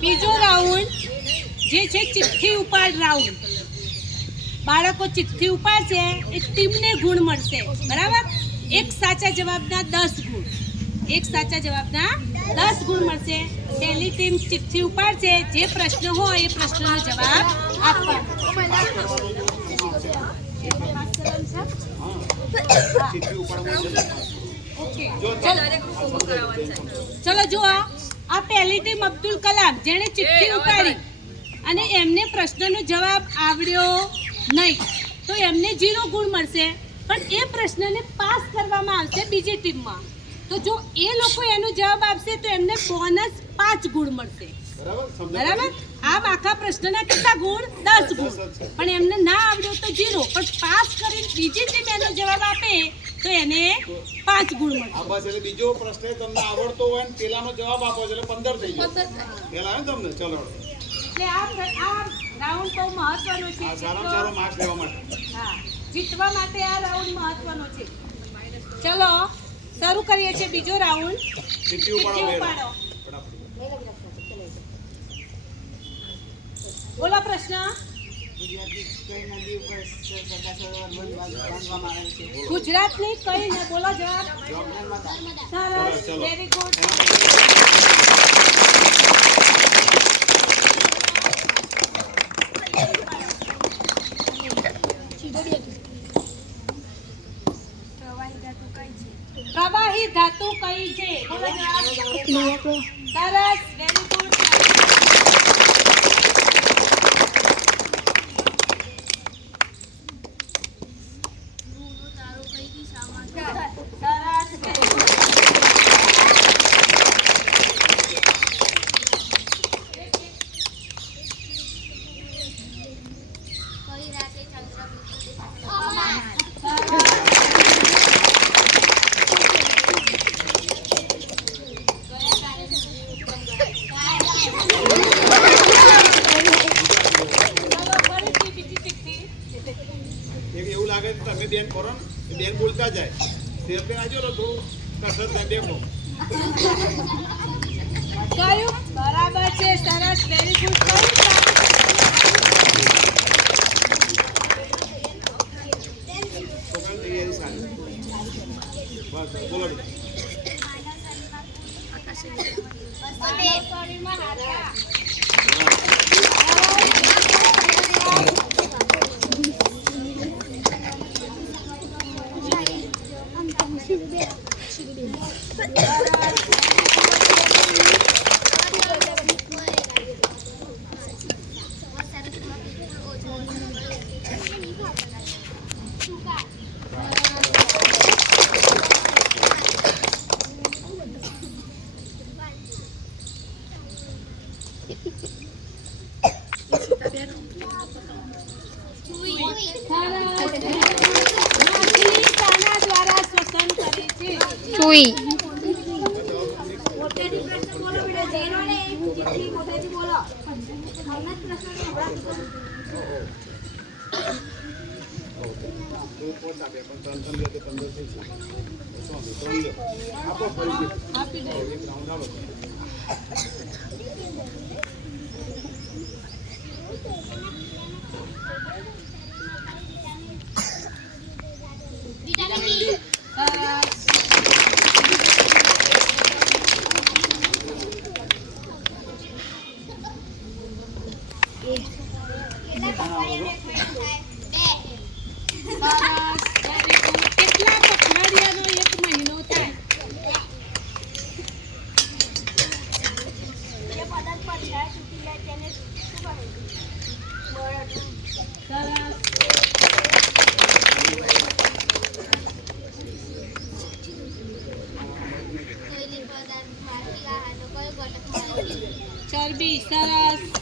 બીજો રાઉન્ડ જે છે ચિઠ્ઠી ઉપાડ રાઉન્ડ. બાળકો ચિઠ્ઠી ઉપાડશે એ ટીમને ગુણ મળશે, બરાબર? એક સાચા જવાબના 10 ગુણ, એક સાચા જવાબના 10 ગુણ મળશે. પહેલી ટીમ ચિઠ્ઠી ઉપાડશે, જે પ્રશ્ન હોય એ પ્રશ્નનો જવાબ આપવાનો. ચલો જુઓ, આ પહેલી ટીમ અબ્દુલ કલામ, જેણે ચિઠ્ઠી ઉપાડી અને એમને પ્રશ્નનો જવાબ આવડ્યો નહીં, તો એમને 0 ગુણ મળશે. પણ એ પ્રશ્નને પાસ કરવામાં આવશે બીજી ટીમમાં, તો જો એ લોકો એનો જવાબ આપશે તો એમને બોનસ 5 ગુણ મળશે, બરાબર? આમ આખા પ્રશ્નના કેટલા ગુણ? 10 ગુણ. પણ એમને ના આવડ્યો તો 0, પણ પાસ કરીને બીજી ટીમ એનો જવાબ આપે તો એને 5 ગુણ મળશે. આ બસ એટલે બીજો પ્રશ્ન તમને આવડતો હોય ને પેલાનો જવાબ આપો એટલે 15 થઈ જાય. પેલા ને તમને ચલો એટલે આ રાઉન્ડ બહુ મહત્વનો છે. સારામાં સારો માર્ક્સ લેવા માટે, હા, જીતવા માટે આ રાઉન્ડ મહત્વનો છે. ચલો શરૂ કરીએ છીએ બીજો રાઉન્ડ. ચિઠ્ઠી ઉપાડો. બોલો પ્રશ્ન. ગુજરાતની કઈ ને બોલો જવાબ. સરસ, વેરી ગુડ. પ્રવાહી ધાતુ કઈ છે? બોલો જવાબ. સરસ, વેરી ગુડ. એવું લાગે તમે બેન કરો ને, બેન બોલતા જાય શેર પે આજો થોડું કસરત થાય દેખો. કયું બરાબર છે? સરસ, વેરી ગુડ. બોલો સુઈ. ચરબી. સરસ.